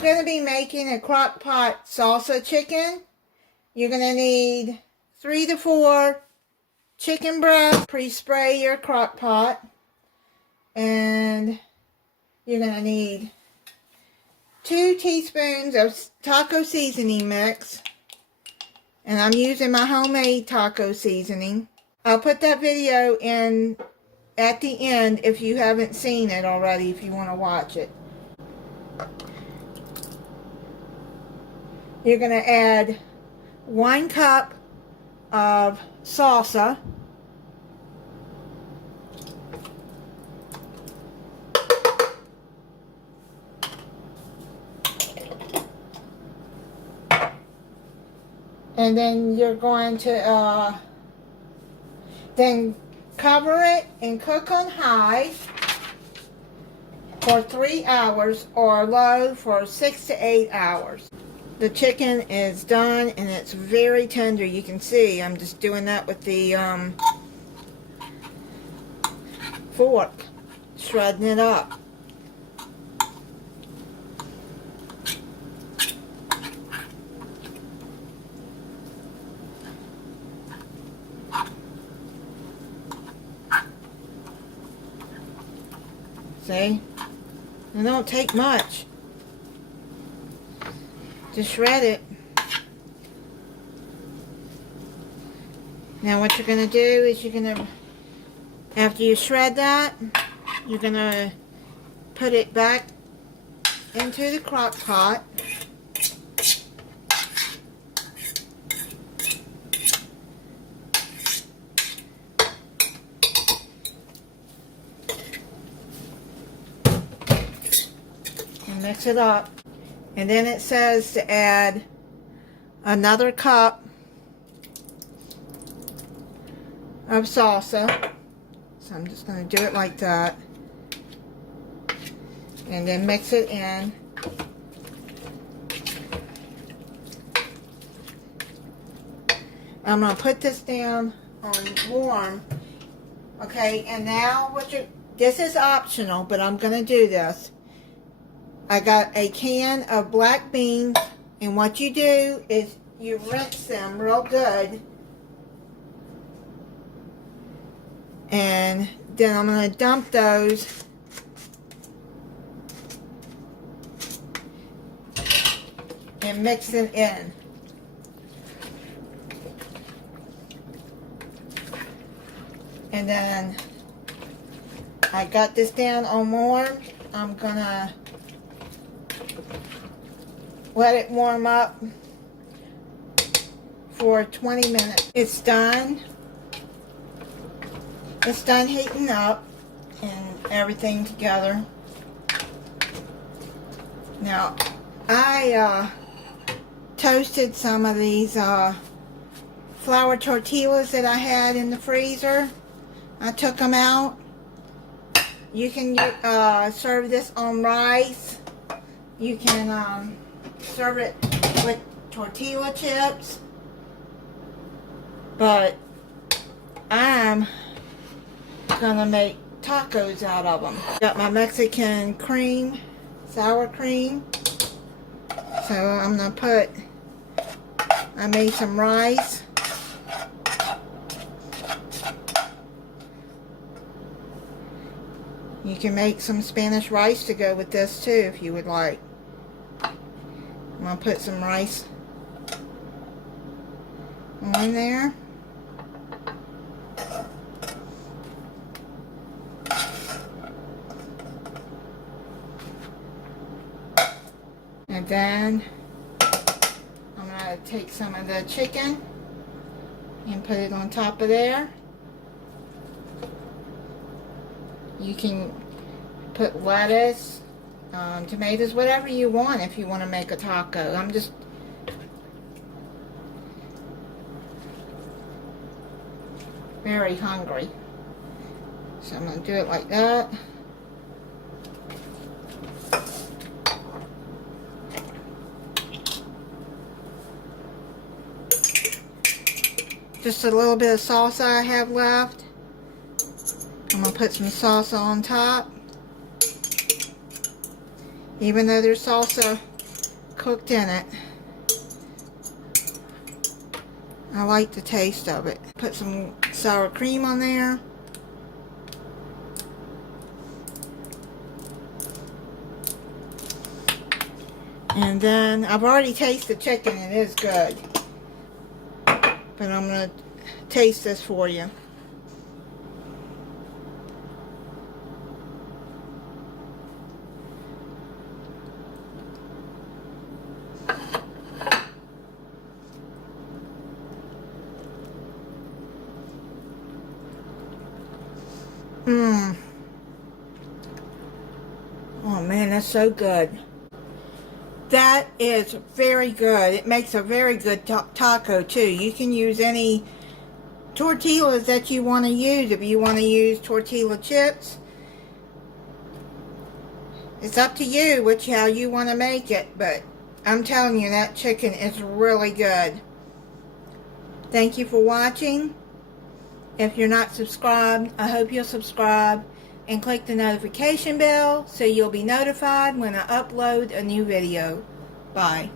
going to be making a Crockpot Salsa chicken. You're going to need 3 to 4 chicken breasts. Pre-spray your Crockpot. And you're going to need 2 teaspoons of taco seasoning mix. And I'm using my homemade taco seasoning. I'll put that video in at the end if you haven't seen it already, if you want to watch it. You're going to add 1 cup of salsa. And then you're going to then cover it and cook on high for 3 hours or low for 6 to 8 hours. The chicken is done and it's very tender. You can see I'm just doing that with the fork, shredding it up. See? It don't take much. Just shred it. Now what you're going to do is you're going to, after you shred that, you're going to put it back into the crock pot. And mix it up. And then it says to add another cup of salsa. So I'm just going to do it like that. And then mix it in. I'm going to put this down on warm. Okay, and now this is optional, but I'm going to do this. I got a can of black beans, and what you do is you rinse them real good, and then I'm going to dump those and mix it in. And then I got this down on warm. I'm going to let it warm up for 20 minutes. It's done. It's done heating up and everything together. Now, I toasted some of these flour tortillas that I had in the freezer. I took them out. You can serve this on rice. You can serve it with tortilla chips, but I'm gonna make tacos out of them. Got my Mexican cream, sour cream, so I'm gonna put, I made some rice. You can make some Spanish rice to go with this too if you would like. I'm going to put some rice on there. And then I'm going to take some of the chicken and put it on top of there. You can put lettuce, tomatoes, whatever you want if you want to make a taco. I'm just very hungry, so I'm going to do it like that. Just a little bit of salsa I have left. I'm going to put some salsa on top. Even though there's salsa cooked in it. I like the taste of it. Put some sour cream on there. And then I've already tasted chicken. It is good. But I'm going to taste this for you. Oh man, that's so good. That is very good. It makes a very good taco too. You can use any tortillas that you want to use. If you want to use tortilla chips, it's up to you how you want to make it. But I'm telling you, that chicken is really good. Thank you for watching. If you're not subscribed, I hope you'll subscribe and click the notification bell so you'll be notified when I upload a new video. Bye.